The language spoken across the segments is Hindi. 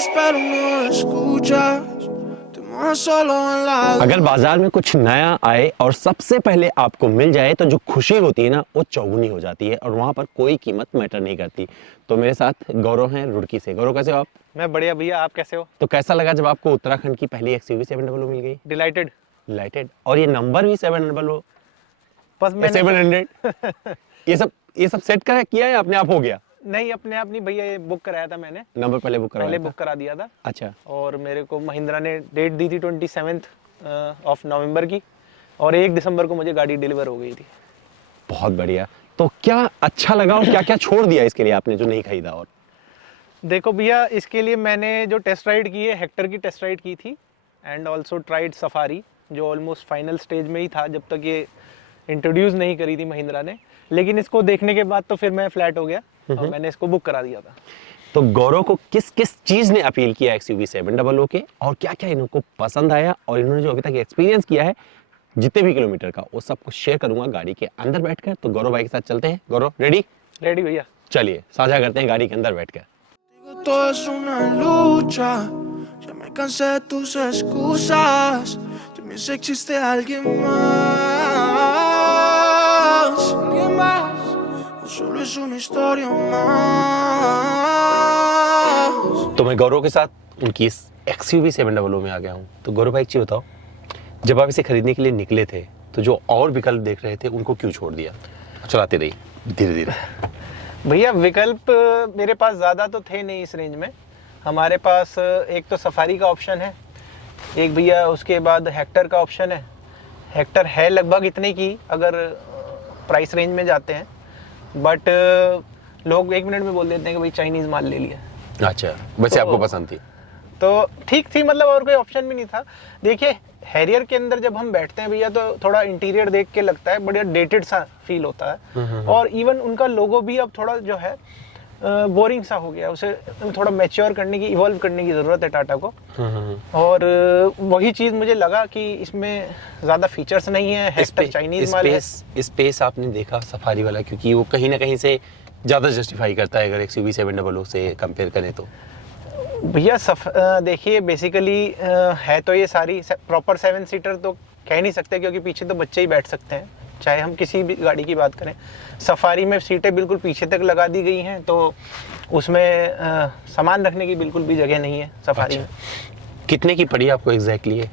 luz pero no escuchas. Te mueves solo en la. अगर बाजार में कुछ नया आए और सबसे पहले आपको मिल जाए तो जो खुशी होती है ना वो चौगुनी हो जाती है और वहाँ पर कोई कीमत मैटर नहीं करती। तो मेरे साथ गौरव हैं रुड़की से। गौरव कैसे हो आप? मैं बढ़िया भैया, आप कैसे हो? तो कैसा लगा जब आपको उत्तराखंड की पहली एक्सयूवी 700 मिल गई? डिलाइटेड। डिलाइटेड। और ये नंबर भी 700 बस मैंने 700 ये सब सेट कर किया है अपने आप हो गया? नहीं, अपने आप नहीं भैया, ये बुक कराया था मैंने। नंबर पहले बुक करवाया पहले था? बुक करा दिया था। अच्छा। और मेरे को महिंद्रा ने डेट दी थी 27 ऑफ नवंबर की और 1 दिसंबर को मुझे गाड़ी डिलीवर हो गई थी। बहुत बढ़िया। तो क्या अच्छा लगा और क्या क्या छोड़ दिया इसके लिए आपने जो नहीं खरीदा? और देखो भैया, इसके लिए मैंने जो टेस्ट राइड की है, हेक्टर की टेस्ट राइड की थी एंड ऑल्सो ट्राइड सफारी, जो ऑलमोस्ट फाइनल स्टेज में ही था जब तक ये इंट्रोड्यूस नहीं करी थी महिंद्रा ने। लेकिन इसको देखने के बाद तो फिर मैं फ्लैट हो गया और मैंने इसको बुक करा दिया था। तो गौरव को किस किस चीज ने अपील किया एक्सयूवी 700 के और क्या क्या इनको पसंद आया और इन्होंने जो अभी तक एक्सपीरियंस किया है जितने भी किलोमीटर का वो सब कुछ शेयर करूंगा गाड़ी के अंदर बैठकर। तो गौरव भाई के साथ चलते हैं। गौरव रेडी? रेडी भैया, चलिए साझा करते हैं गाड़ी के अंदर बैठकर। Todo es una lucha. Ya me cansé de tus excusas. También si existe alguien más. Alguien más. O solo es una historia más. तो मैं गौरव के साथ उनकी इस एक्सयूवी 700 में आ गया हूँ। तो गौरव भाई एक चीज बताओ, जब आप इसे खरीदने के लिए निकले थे तो जो और विकल्प देख रहे थे उनको क्यों छोड़ दिया? चलाते रहिए धीरे धीरे। भैया विकल्प मेरे पास ज़्यादा तो थे नहीं इस रेंज में। हमारे पास एक तो सफारी का ऑप्शन है, एक भैया उसके बाद हेक्टर का ऑप्शन है। हेक्टर है लगभग इतने की अगर प्राइस रेंज में जाते हैं, बट लोग 1 मिनट में बोल देते हैं कि भाई चाइनीज़ माल ले लिया। अच्छा, वैसे आपको पसंद थी? तो ठीक थी, मतलब और कोई ऑप्शन भी नहीं था। देखिए हैरियर के अंदर जब हम बैठते हैं भैया तो थोड़ा इंटीरियर देख के लगता है बढ़िया डेटेड सा फील होता है और इवन उनका लोगो भी अब थोड़ा जो है बोरिंग सा हो गया, उसे थोड़ा मैच्योर करने की, इवॉल्व करने की ज़रूरत है टाटा को। और वही चीज़ मुझे लगा कि इसमें ज़्यादा फीचर्स नहीं है, हेक्टर चाइनीज़ माल है। स्पेस आपने देखा सफारी वाला, क्योंकि वो कहीं ना कहीं से ज़्यादा जस्टिफाई करता है अगर एक्सयूवी 700 से कंपेयर करें तो। भैया देखिए बेसिकली है तो ये सारी प्रॉपर 7 सीटर तो कह नहीं सकते क्योंकि पीछे तो बच्चे ही बैठ सकते हैं, चाहे हम किसी भी गाड़ी की बात करें। सफारी में सीटें बिल्कुल पीछे तक लगा दी गई हैं, तो उसमें सामान रखने की बिल्कुल भी जगह नहीं है सफारी में। कितने की पड़ी आपको एग्जैक्टली ये?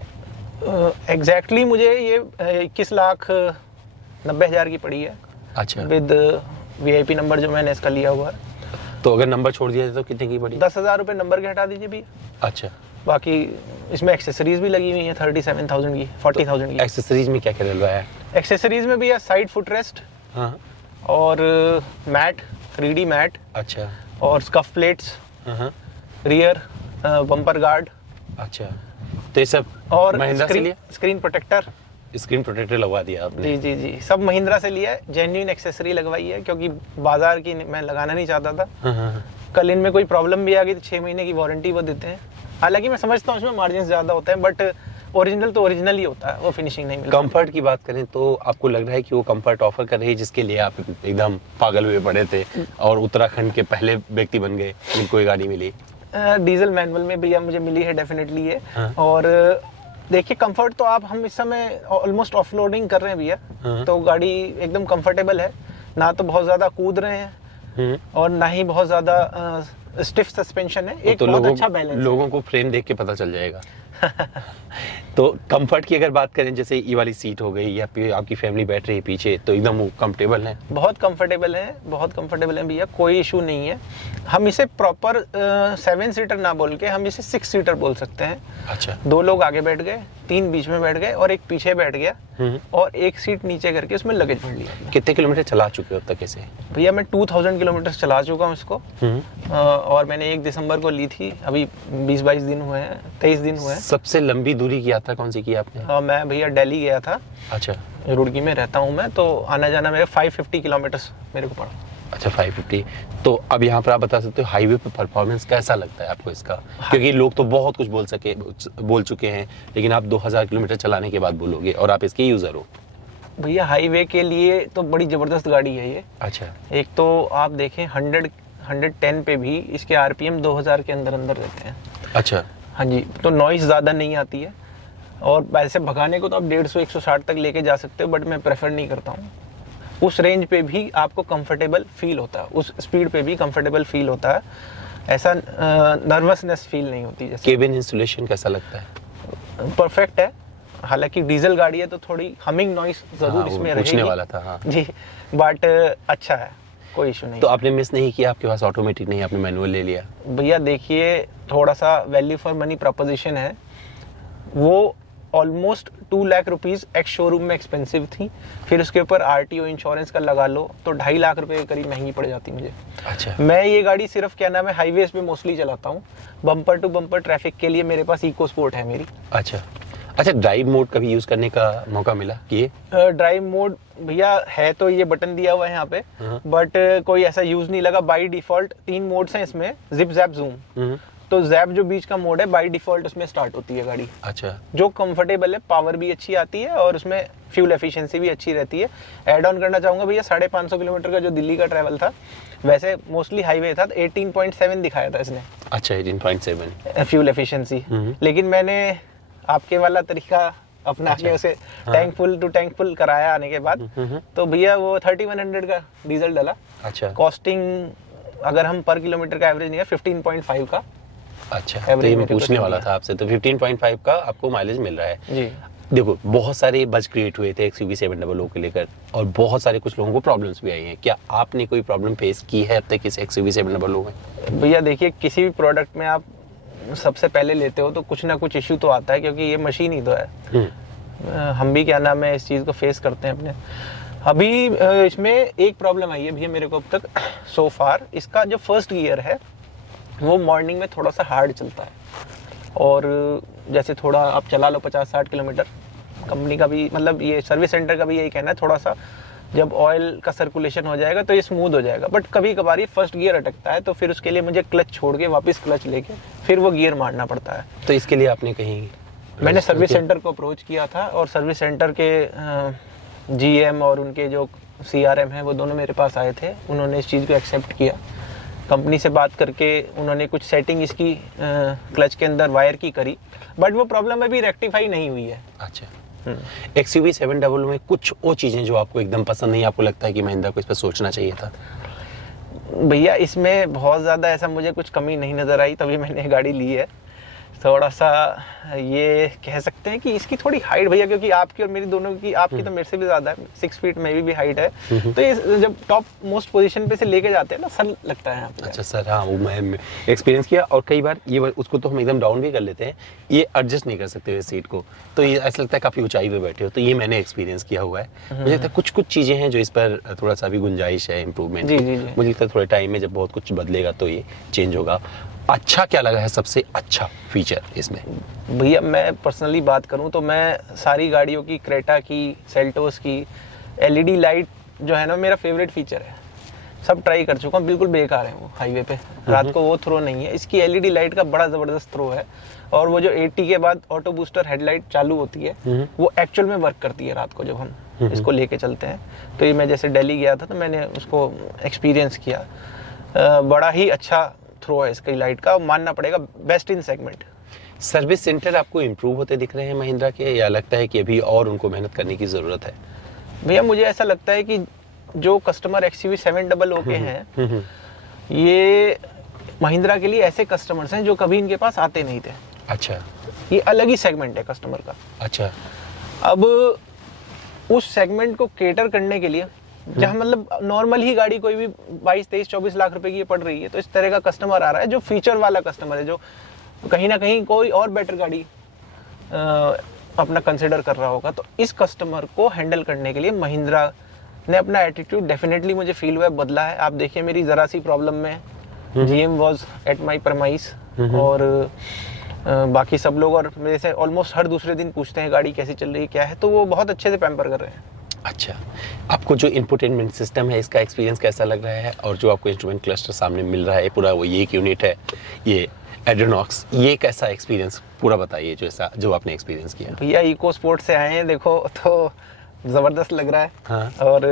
एग्जैक्टली मुझे ये 21,90,000 की पड़ी है। अच्छा, विद VIP नंबर जो मैंने इसका लिया हुआ है। तो अगर नंबर छोड़ दिया तो कितने की पड़ी? 10,000 रुपये नंबर के हटा दीजिए भैया। अच्छा, बाकी इसमें एक्सेसरीज भी लगी हुई हैं 37,000 की, 40,000 की। एक्सेसरीज में क्या क्या डलवाया है? एक्सेसरीज में भैया साइड फुट रेस्ट और मैट, 3D मैट। अच्छा। और scuff plates, rear bumper guard. अच्छा, तो ये सब और महिंद्रा से लिया? Screen protector. स्क्रीन प्रोटेक्टर लगवा दिया आपने? जी जी जी, सब महिंद्रा से लिया है। जेन्युइन एक्सेसरी लगवाई है क्योंकि बाजार की मैं लगाना नहीं चाहता था। कल इनमें कोई प्रॉब्लम भी आ गई तो 6 महीने की वारंटी वो देते हैं। हालांकि मैं समझता हूँ उसमें मार्जिन ज़्यादा होते हैं, बट ओरिजिनल तो ओरिजिनल ही होता है, वो फिनिशिंग नहीं मिलती। कंफर्ट की बात करें तो आपको लग रहा है कि वो कंफर्ट ऑफर कर रही है जिसके लिए आप एकदम पागल हुए पड़े थे और उत्तराखंड के पहले व्यक्ति बन गए जिनको ये गाड़ी मिली? डीजल मैनुअल में भैया मुझे मिली है डेफिनेटली ये। और देखिए कंफर्ट तो हम इस समय ऑलमोस्ट ऑफलोडिंग कर रहे हैं भैया, तो गाड़ी एकदम कंफर्टेबल है, ना तो बहुत ज़्यादा कूद रहे हैं और ना ही बहुत ज़्यादा स्टिफ सस्पेंशन है। एक तो बहुत अच्छा बैलेंस लोगों को फ्रेम देख के पता चल जाएगा। तो कंफर्ट की अगर बात करें, जैसे ये वाली सीट हो गई या फिर आपकी फैमिली बैठ रही है पीछे, तो एकदम कंफर्टेबल है? बहुत कंफर्टेबल है भैया, कोई इशू नहीं है। हम इसे प्रॉपर 7 सीटर ना बोल के हम इसे 6 सीटर बोल सकते हैं। अच्छा। 2 लोग आगे बैठ गए, 3 बीच में बैठ गए और एक पीछे बैठ गया और एक सीट नीचे करके उसमें लगेज भर लिया। कितने किलोमीटर चला चुके हो अब तक इसे? भैया मैं 2000 किलोमीटर चला चुका हूँ इसको। और मैंने 1 दिसंबर को ली थी, अभी 20-22 दिन हुए हैं, 23 दिन हुए हैं। सबसे लंबी दूरी की यात्रा कौन सी की आपने? मैं भैया दिल्ली गया था। अच्छा। रुड़की में रहता हूँ मैं, तो आना जाना मेरे 550 किलोमीटर्स मेरे को पड़ा। अच्छा, 550। तो अब यहाँ पर आप बता सकते हो हाईवे पे परफॉर्मेंस कैसा लगता है आपको इसका? क्योंकि लोग तो बहुत कुछ बोल चुके हैं, लेकिन आप 2000 किलोमीटर चलाने के बाद बोलोगे और आप इसके यूज़र हो। भैया हाईवे के लिए तो बड़ी ज़बरदस्त गाड़ी है ये। अच्छा। एक तो आप देखें 110 पे भी इसके RPM 2000 के अंदर रहते हैं। अच्छा। हाँ जी, तो नॉइस ज़्यादा नहीं आती है, और वैसे भगाने को तो आप 150-160 तक लेके जा सकते हो, बट मैं प्रेफर नहीं करता हूँ। उस रेंज पे भी आपको कंफर्टेबल फील होता है, उस स्पीड पे भी कंफर्टेबल फील होता है, ऐसा नर्वसनेस फील नहीं होती। जैसे केबिन इंसुलेशन कैसा लगता है? परफेक्ट है, हालांकि डीजल गाड़ी है तो थोड़ी हमिंग नॉइस जरूर हाँ, इसमें पूछने रहेगी वाला था। हाँ जी, बट अच्छा है, कोई इशू नहीं। तो आपने मिस नहीं किया, आपके पास ऑटोमेटिक नहीं, आपने मैनुअल ले लिया? भैया देखिए, थोड़ा सा वैल्यू फॉर मनी प्रपोजिशन है, वो almost 2 lakh rupees ex showroom में एक्सपेंसिव थी, फिर उसके ऊपर आरटीओ इंश्योरेंस का लगा लो तो 2.5 लाख रुपए के करीब महंगी पड़ जाती मुझे। अच्छा। मैं ये गाड़ी सिर्फ क्या नाम है हाईवेज पे मोस्टली चलाता हूँ, बम्पर टू बम्पर ट्रैफिक के लिए मेरे पास इको स्पोर्ट है मेरी। अच्छा अच्छा, ड्राइव मोड कभी यूज करने का मौका मिला कि ये? ड्राइव मोड भैया है तो ये बटन दिया हुआ है यहाँ पे, बट कोई ऐसा यूज नहीं लगा। बाय डिफॉल्ट 3 मोड्स हैं इसमें, जिप जैप जूम। तो जैप जो बीच का मोड है बाय डिफॉल्ट उसमें स्टार्ट होती है गाड़ी। अच्छा। जो कंफर्टेबल है, पावर भी अच्छी आती है और उसमें फ्यूल एफिशिएंसी भी अच्छी रहती है। ऐड ऑन करना चाहूंगा भैया, 550 किलोमीटर का जो दिल्ली का ट्रैवल था, वैसे मोस्टली हाईवे था, तो 18.7 दिखाया था इसने। अच्छा, 18.7 फ्यूल एफिशिएंसी। लेकिन मैंने आपके वाला तरीका अपना के उसे tank full to tank full कराया आने के बाद, तो भैया वो 3100 का डीजल डाला। अच्छा। कॉस्टिंग अगर हम पर किलोमीटर का एवरेज नहीं है 15.5 का। अच्छा, तो ये मैं पूछने वाला था आपसे, तो 15.5 का आपको माइलेज मिल रहा है जी। देखो, बहुत सारे बज क्रिएट हुए थे एक्सयूवी 700 को लेकर, और बहुत सारे कुछ लोगों को प्रॉब्लम्स भी आई हैं। क्या आपने कोई प्रॉब्लम फेस की है अब तक इस एक्सयूवी 700 में? भैया देखिए, किसी भी प्रोडक्ट में आप सबसे पहले लेते हो तो कुछ ना कुछ इश्यू तो आता है, क्योंकि ये मशीन ही तो है। हम भी क्या नाम है इस चीज़ को फेस करते हैं अपने। अभी इसमें एक प्रॉब्लम आई है भैया मेरे को अब तक सो फार, इसका जो फर्स्ट गियर है वो मॉर्निंग में थोड़ा सा हार्ड चलता है, और जैसे थोड़ा आप चला लो 50-60 किलोमीटर, कंपनी का भी मतलब ये सर्विस सेंटर का भी यही कहना है, थोड़ा सा जब ऑयल का सर्कुलेशन हो जाएगा तो ये स्मूथ हो जाएगा। बट कभी कभार ये फर्स्ट गियर अटकता है, तो फिर उसके लिए मुझे क्लच छोड़ के वापस क्लच लेके फिर वो गियर मारना पड़ता है। तो इसके लिए आपने कहीं मैंने सर्विस सेंटर को अप्रोच किया था, और सर्विस सेंटर के जीएम और उनके जो सीआरएम हैं वो दोनों मेरे पास आए थे। उन्होंने इस चीज़ को एक्सेप्ट किया, कंपनी से बात करके उन्होंने कुछ सेटिंग इसकी क्लच के अंदर वायर की करी, बट वो प्रॉब्लम अभी रेक्टिफाई नहीं हुई है। अच्छा। एक्सयूवी 700 में कुछ वो चीज़ें जो आपको एकदम पसंद नहीं, आपको लगता है कि महिंद्रा को इस पर सोचना चाहिए था? भैया इसमें बहुत ज़्यादा ऐसा मुझे कुछ कमी नहीं नज़र आई, तभी मैंने ये गाड़ी ली है। थोड़ा सा ये कह सकते हैं कि इसकी थोड़ी हाइट भैया, क्योंकि आपकी और मेरी दोनों की, आपकी तो मेरे से भी ज़्यादा है, 6 फीट में भी हाइट है, तो ये जब टॉप मोस्ट पोजीशन पे से लेके जाते हैं ना, सर लगता है यहाँ पे। अच्छा सर, हाँ वो मैं एक्सपीरियंस किया, और कई बार ये उसको तो हम एकदम डाउन भी कर लेते हैं, ये एडजस्ट नहीं कर सकते हुए सीट को, तो ये ऐसा लगता है काफ़ी ऊंचाई पे बैठे हो, तो ये मैंने एक्सपीरियंस किया हुआ है। मुझे लगता है कुछ चीज़ें हैं जो इस पर थोड़ा सा भी गुंजाइश है इम्प्रूवमेंट। जी जी जी। मुझे लगता है थोड़े टाइम में जब बहुत कुछ बदलेगा तो ये चेंज होगा। अच्छा क्या लगा है सबसे अच्छा फीचर इसमें? भैया मैं पर्सनली बात करूं तो मैं सारी गाड़ियों की, क्रेटा की, सेल्टोस की, एलईडी लाइट जो है ना मेरा फेवरेट फीचर है। सब ट्राई कर चुका हूँ, बिल्कुल बेकार है वो हाईवे पे, रात को वो थ्रो नहीं है। इसकी एलईडी लाइट का बड़ा ज़बरदस्त थ्रो है, और वो जो 80 के बाद ऑटो बूस्टर हेडलाइट चालू होती है वो एक्चुअल में वर्क करती है रात को जब हम इसको लेके चलते हैं। तो ये मैं जैसे दिल्ली गया था तो मैंने उसको एक्सपीरियंस किया, बड़ा ही अच्छा थ्रो है इसकी लाइट का, मानना पड़ेगा best in segment. Service centre आपको इम्प्रूव होते दिख रहे हैं महिंद्रा के, या लगता है कि अभी और उनको मेहनत करने की ज़रूरत है? भैया मुझे ऐसा लगता है कि जो कस्टमर एक्सयूवी 700 के हैं, ये महिंद्रा के लिए ऐसे कस्टमर्स हैं जो कभी इनके पास आते नहीं थे। अच्छा। ये अलग ही सेगमेंट है कस्टमर का। अच्छा। अब उस सेगमेंट को केटर करने के लिए, जहाँ मतलब नॉर्मल ही गाड़ी कोई भी 22, 23, 24 लाख रुपए की पड़ रही है, तो इस तरह का कस्टमर आ रहा है जो फीचर वाला कस्टमर है, जो कहीं ना कहीं कोई और बेटर गाड़ी अपना कंसिडर कर रहा होगा। तो इस कस्टमर को हैंडल करने के लिए महिंद्रा ने अपना एटीट्यूड डेफिनेटली मुझे फील हुआ बदला है। आप देखिए मेरी ज़रा सी प्रॉब्लम में जीएम वाज एट माय परमाइस, और बाकी सब लोग और मेरे से ऑलमोस्ट हर दूसरे दिन पूछते हैं गाड़ी कैसी चल रही है, क्या है, तो वो बहुत अच्छे से पैम्पर कर रहे हैं। अच्छा, आपको जो इंफोटेनमेंट सिस्टम है इसका एक्सपीरियंस कैसा लग रहा है, और जो आपको इंस्ट्रूमेंट क्लस्टर सामने मिल रहा है पूरा, वो ये एक यूनिट है, ये एड्रेनॉक्स, ये कैसा एक्सपीरियंस पूरा बताइए जो आपने एक्सपीरियंस किया? भैया इको स्पोर्ट से आए हैं, देखो तो ज़बरदस्त लग रहा है। हाँ। और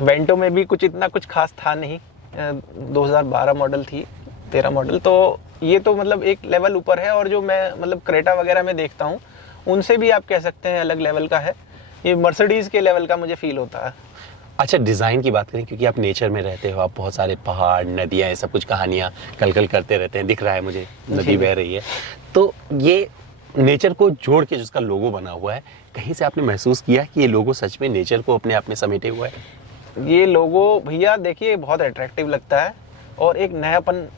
वेंटो में भी इतना कुछ खास था नहीं, 2012 मॉडल थी, 13 मॉडल, तो ये तो मतलब एक लेवल ऊपर है। और जो मैं मतलब क्रेटा वगैरह में देखता हूँ उनसे भी आप कह सकते हैं अलग लेवल का है। ये मर्सिडीज़ के लेवल का मुझे फील होता है। अच्छा, डिज़ाइन की बात करें, क्योंकि आप नेचर में रहते हो, आप बहुत सारे पहाड़, नदियाँ, ये सब कुछ कहानियाँ कल करते रहते हैं, दिख रहा है मुझे नदी बह रही है, तो ये नेचर को जोड़ के जिसका लोगो बना हुआ है, कहीं से आपने महसूस किया कि ये लोगो सच में नेचर को अपने आप में समेटे हुआ है? ये लोगो भैया देखिए बहुत अट्रैक्टिव लगता है और एक नयापन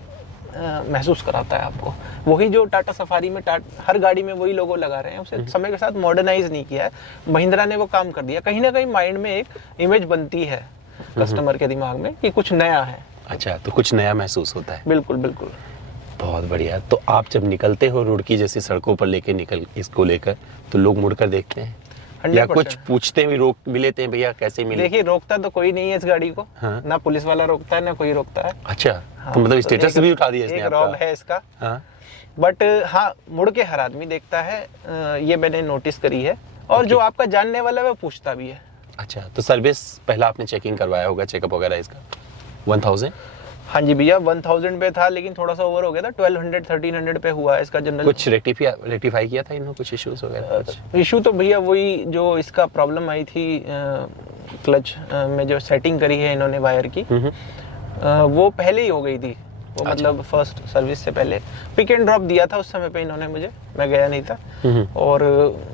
महसूस कराता है आपको। वही जो टाटा सफारी में हर गाड़ी में वही लोगो लगा रहे हैं, उसे समय के साथ मॉडर्नाइज नहीं किया है, महिंद्रा ने वो काम कर दिया। कहीं ना कहीं माइंड में एक इमेज बनती है कस्टमर के दिमाग में कि कुछ नया है। अच्छा, तो कुछ नया महसूस होता है। बिल्कुल बिल्कुल। बहुत बढ़िया। तो आप जब निकलते हो रुड़की जैसी सड़कों पर इसको लेकर, तो लोग मुड़कर देखते हैं या 100%। कुछ पूछते भी, रोक भी लेते हैं, भैया कैसे मिले? देखिए रोकता तो कोई नहीं है इस गाड़ी को। हाँ। ना पुलिस वाला रोकता है ना कोई रोकता है। अच्छा, हाँ, तो मतलब तो स्टेटस भी उठा दिया इसने एक आपका? रॉब है इसका। हाँ। बट हाँ, मुड़ के हर आदमी देखता है, ये मैंने नोटिस करी है। और जो आपका जानने वाला है वो पूछता भी है। अच्छा, तो सर्विस पहला आपने चेकिंग करवाया होगा, चेकअप वगैरह इसका 1000? हाँ जी भैया, 1000 पे था लेकिन थोड़ा सा ओवर हो गया था। 1200 1300 पे हुआ है इसका जनरल। कुछ रेक्टिफाई किया था इन्होंने, कुछ इश्यूज वगैरह? इशू तो भैया वही जो इसका प्रॉब्लम आई थी क्लच में जो सेटिंग करी है इन्होंने वायर की, वो पहले ही हो गई थी। वो मतलब फर्स्ट सर्विस से पहले पिक एंड ड्रॉप दिया था उस समय पे इन्होंने मुझे, मैं गया नहीं था। और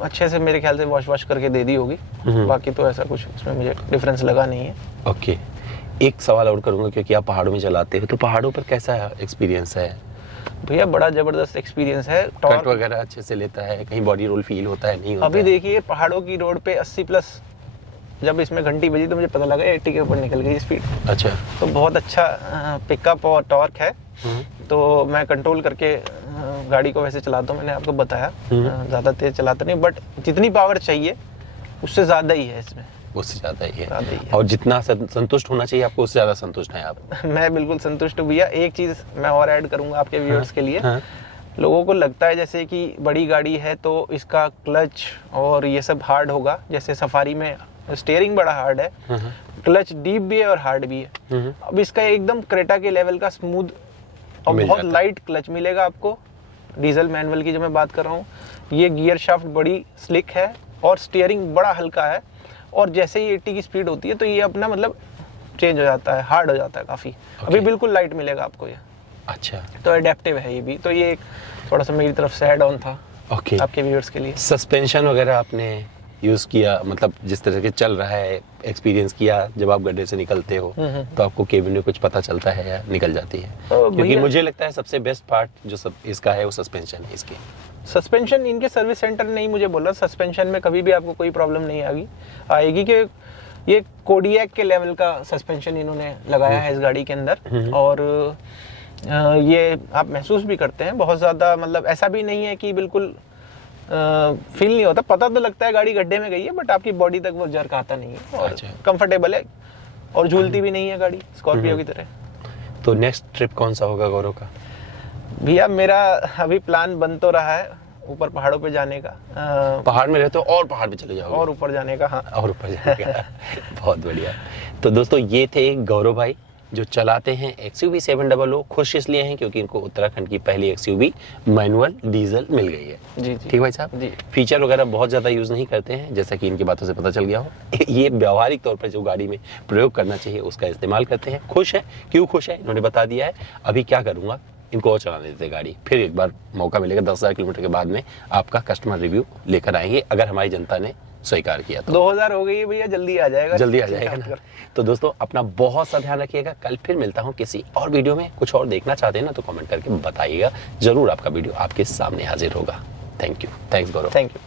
अच्छे से मेरे ख्याल से वॉश करके दे दी होगी। बाकी तो ऐसा कुछ इसमें मुझे डिफरेंस लगा नहीं है। ओके, एक सवाल और करूंगा, क्योंकि आप पहाड़ों में चलाते हो, तो पहाड़ों पर कैसा एक्सपीरियंस है? भैया बड़ा जबरदस्त एक्सपीरियंस है। कट वगैरह अच्छे से लेता है? कहीं बॉडी रोल फील होता है, नहीं होता? अभी देखिए पहाड़ों की रोड पे 80+, जब इसमें घंटी बजी तो मुझे पता लगा 80 के ऊपर निकल गई स्पीड। अच्छा, तो बहुत अच्छा पिकअप और टॉर्क है। तो मैं कंट्रोल करके गाड़ी को वैसे चलाता हूँ, मैंने आपको बताया। ज़्यादा तेज चलाता नहीं, बट जितनी पावर चाहिए उससे ज़्यादा ही है इसमें। उससे ज़्यादा ही है। ज़्यादा ही है। और जितना संतुष्ट होना चाहिए आपको, उससे ज़्यादा संतुष्ट हैं आप? मैं बिल्कुल संतुष्ट हूँ भैया। एक चीज़ मैं और ऐड करूँगा आपके व्यूअर्स के लिए। हाँ। लोगों को लगता है जैसे कि बड़ी गाड़ी है तो इसका क्लच और ये सब हार्ड होगा। जैसे सफारी में स्टीयरिंग बड़ा हार्ड है, क्लच डीप भी है और हार्ड भी है। अब इसका एकदम क्रेटा के लेवल का स्मूथ और बहुत लाइट क्लच मिलेगा आपको। डीजल मैनुअल की जो मैं बात कर रहा हूँ, ये गियर शाफ्ट बड़ी स्लिक है और स्टीयरिंग बड़ा हल्का है। और जैसे ही 80 की स्पीड होती है तो ये अपना मतलब चेंज हो जाता है, हार्ड हो जाता है काफ़ी। अभी बिल्कुल लाइट मिलेगा आपको ये। अच्छा, तो एडेप्टिव है ये भी। तो ये एक थोड़ा सा मेरी तरफ से ऐड ऑन था आपके व्यूअर्स के लिए। सस्पेंशन वगैरह आपने यूज़ किया, मतलब जिस तरह के चल रहा है, एक्सपीरियंस किया जब आप गड्ढे से निकलते हो, तो आपको केबिन में कुछ पता चलता है या निकल जाती है? क्योंकि मुझे लगता है सबसे बेस्ट पार्ट जो सब इसका है वो सस्पेंशन है इसकी। सस्पेंशन इनके सर्विस सेंटर ने ही मुझे बोला सस्पेंशन में कभी भी आपको कोई प्रॉब्लम नहीं आएगी कि ये कोडियक के लेवल का सस्पेंशन इन्होंने लगाया है इस गाड़ी के अंदर। और ये आप महसूस भी करते हैं बहुत ज़्यादा, मतलब ऐसा भी नहीं है कि बिल्कुल फील नहीं होता। पता तो लगता है गाड़ी गड्ढे में गई है, बट आपकी बॉडी तक वो जर्क आता नहीं है और कंफर्टेबल है और झूलती भी नहीं है गाड़ी स्कॉर्पियो की तरह। तो नेक्स्ट ट्रिप कौन सा होगा गौरव का? भैया मेरा अभी प्लान बन तो रहा है ऊपर पहाड़ों पे जाने का। पहाड़ में रहते हो और पहाड़ पे चले जाओगे? और ऊपर जाने का। हाँ, और ऊपर जाने का। बहुत बढ़िया। तो दोस्तों ये थे गौरव भाई जो चलाते हैं XUV 700। खुश इसलिए हैं क्योंकि इनको उत्तराखंड की पहली XUV मैनुअल डीजल मिल गई है। जी ठीक भाई साहब जी। फीचर वगैरह बहुत ज़्यादा यूज़ नहीं करते हैं, जैसा कि इनकी बातों से पता चल गया हो। ये व्यावहारिक तौर पर जो गाड़ी में प्रयोग करना चाहिए उसका इस्तेमाल करते हैं। खुश है, क्यों खुश है इन्होंने बता दिया है। अभी क्या करूँगा, इनको और चलाने देते गाड़ी, फिर एक बार मौका मिलेगा 10,000 किलोमीटर के बाद में आपका कस्टमर रिव्यू लेकर आएंगे, अगर हमारी जनता ने स्वीकार किया तो। 2000 हो गई है भैया, जल्दी आ जाएगा। जल्दी आ जाएगा ना। तो दोस्तों अपना बहुत सा ध्यान रखिएगा। कल फिर मिलता हूँ किसी और वीडियो में। कुछ और देखना चाहते हैं ना तो कमेंट करके बताइएगा, जरूर आपका वीडियो आपके सामने हाजिर होगा। Thank you. Thanks Gaurav. Thank you.